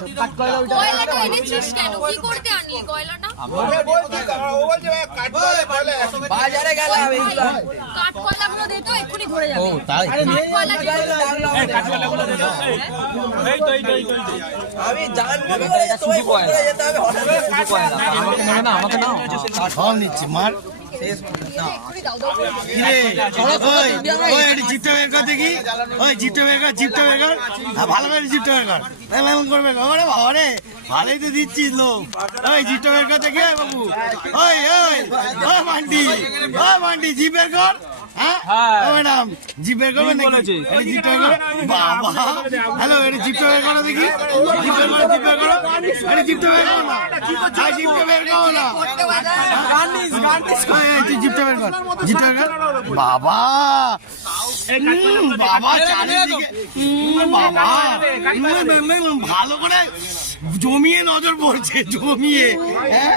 কয়লাটা এনেছিস কেন? কি করতে আনলি কয়লাটা? বাজারে গেলাম কাঠ কয়লাগুলো দে তো, এক্ষুনি ধরে যাবে। ও তাই আমি জানবো কি করে তোমায় ফোন করে যেতে হবে আমাকে নাও সব নিচ্ছি মার জিপটা বের কর দেখি, ওই জিপটা বের কর, জিপটা বের কর, ভালো করে জিপটা বের কর, এমন করবে ওরে বাবা রে, ভালোই তো দিচ্ছিস লোক। ওই জিপটা বের কর দেখি বাবু, ওই ওই ওই মান্ডি, ওই মান্ডি জিপ বের কর। হ্যাঁ ম্যাডাম জিপ বের করবেন নাকি? জিপটা বের করো বাবা। হ্যালো, এটা জিপটা বের করো দেখি, জিপ বের করো, জিপ বের করো, এটা জিপটা বের করো না, জিপটা বের করো না, তুই জিপটা বের কর, জিপটা বের কর বাবা। বাবা চারিদিকে বাবা ভালো করে জমিয়ে নজর পড়ছে, জমিয়ে। হ্যাঁ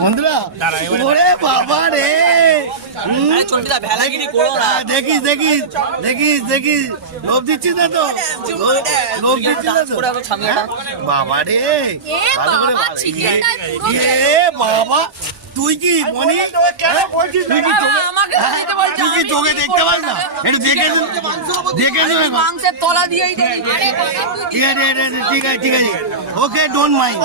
বন্ধুরা, ওরে বাবা রে, ভেলাগিরি করো না দেখিস দেখিস দেখিস দেখিস, লোভ দিচ্ছিস না তো, লোভ দিচ্ছিস না তো বাবা রে। এ বাবা, চিকেনটাই পুরো এ বাবা, তুই কি মনি, তুই কি তুই কি তোকে দেখতে পাস না? একটু দেখে দেখে মাংসের তলা দিয়েই দেই। আরে বাবা, তুই ঠিক আছে ঠিক আছে, ওকে ডোন্ট মাইন্ড।